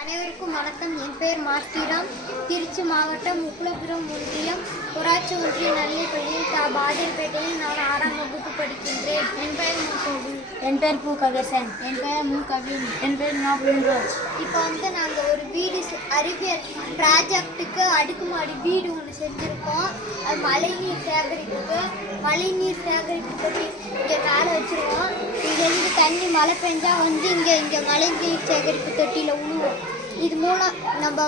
அனைவருக்கும் வணக்கம். என் பெயர் மாஸ்டிராம். திருச்சி மாவட்டம் உக்குளபுரம் ஒன்றியம் ஊராட்சி ஒன்றிய நடுநிலைப்பள்ளியில் பாதிரிப்பேட்டையில் நான் 6ஆம் வகுப்பு படிக்கின்றேன். என் பெயர் மூகவி. என் பெயர் பூ ககேசன். என் பெயர் மூகவின். என் பெயர் நாபுராஜ். இப்போ நாங்கள் ஒரு வீடு அறிவியல் ப்ராஜெக்டுக்கு அடுக்குமாடி வீடு ஒன்று செஞ்சுருக்கோம். அது மழைநீர் சேகரிப்பு பற்றி இங்கே மேலே வச்சுருக்கோம். இங்கேருந்து தண்ணி மழை பெஞ்சா இங்கே மழைநீர் சேகரிப்பு தொட்டியில் உழுவோம். இது மூலம் நம்ம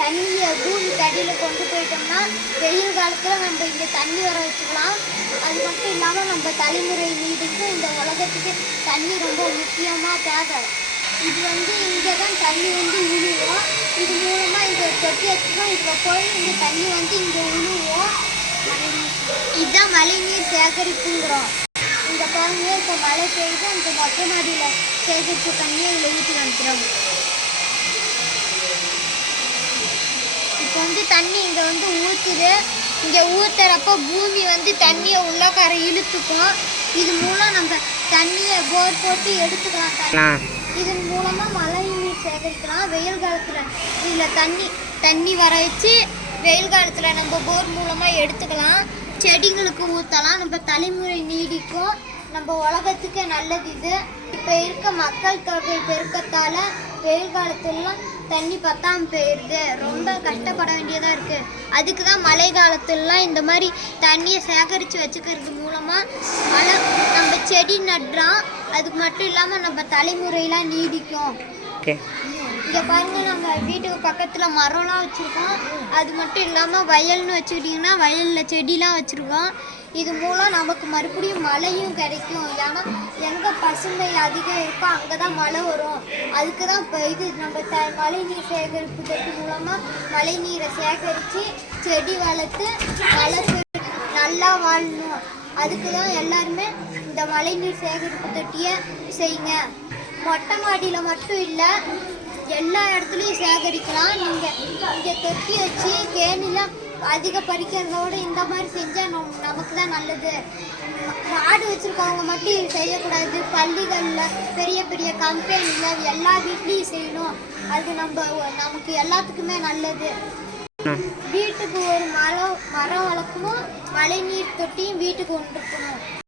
தண்ணியை பூமி தடியில் கொண்டு போயிட்டோம்னா வெயில் காலத்தில் நம்ம இங்கே தண்ணி வர வச்சுக்கலாம். அது மட்டும் இல்லாமல் நம்ம தலைமுறை நீடிக்கு இந்த உலகத்துக்கு தண்ணி ரொம்ப முக்கியமாக தேவை. இது இங்கே தான் தண்ணி உழுவோம். இது மூலமாக இங்கே தொட்டி வச்சுக்கோம். இதில் போய் இங்கே தண்ணி இங்கே உழுவோம். இதுதான் மழைநீர் சேகரிப்புங்கிறோம். இந்த பாருங்க, இப்போ மழை பெய்து அந்த மொட்டை மாடியில் சேகரித்த தண்ணியை இதில் ஊற்றி காமிக்கிறோம். இப்போ தண்ணி இங்கே ஊற்றுது. இங்கே ஊற்றுறப்போ பூமி தண்ணியை உள்ளக்கார இழுத்துக்கும். இது மூலம் நம்ம தண்ணியை போர் போட்டு எடுத்துக்கலாம். இதன் மூலமாக மழை நீர் சேகரிக்கலாம். வெயில் காலத்தில் இதில் தண்ணி வர வச்சு வெயில் காலத்தில் நம்ம போர் மூலமாக எடுத்துக்கலாம். செடிகளுக்கு ஊற்றலாம். நம்ம தலைமுறை நீடிக்கும். நம்ம உலகத்துக்கு நல்லது இது. இப்போ இருக்க மக்கள் தொகை பெருக்கத்தால் வெயில் காலத்துலலாம் தண்ணி பத்தாமல் போயிடுது. ரொம்ப கஷ்டப்பட வேண்டியதாக இருக்குது. அதுக்கு தான் மழை காலத்துலலாம் இந்த மாதிரி தண்ணியை சேகரித்து வச்சுக்கிறது மூலமாக நம்ம செடி நடுறோம். அதுக்கு மட்டும் இல்லாமல் நம்ம தலைமுறையெலாம் நீடிக்கும். இங்கே பாருங்கள், நம்ம வீட்டுக்கு பக்கத்தில் மரம்லாம் வச்சுருக்கோம். அது மட்டும் இல்லாமல் வயல்னு வச்சுக்கிட்டிங்கன்னா வயலில் செடிலாம் வச்சுருக்கோம். இது மூலம் நமக்கு மறுபடியும் மழையும் கிடைக்கும். ஏன்னா எங்கே பசுமை அதிகம் இருக்கோ அங்கே தான் மழை வரும். அதுக்கு தான் இப்போ நம்ம மழைநீர் சேகரிப்பு தொட்டி மூலமாக மழை நீரை சேகரித்து செடி வளர்த்து நல்லா வாழணும். அதுக்கு தான் எல்லாருமே இந்த மழைநீர் சேகரிப்பு தொட்டியை செய்யுங்க. மொட்டை மாடியில் மட்டும் இல்லை, எல்லா இடத்துலையும் சேகரிக்கலாம். நீங்கள் இங்கே தொட்டி வச்சு கேணிலாம் அதிக படிக்கிறதோடு இந்த மாதிரி செஞ்சால் நமக்கு தான் நல்லது. மாடு வச்சுருக்கவங்க மட்டும் இது செய்யக்கூடாது. பள்ளிகளில் பெரிய பெரிய கம்பெனியில் எல்லா வீட்லேயும் செய்யணும். அது நமக்கு எல்லாத்துக்குமே நல்லது. வீட்டுக்கு ஒரு மரம் வளர்க்கணும். மழை நீர் தொட்டியும் வீட்டுக்கு கொண்டு இருக்கணும்.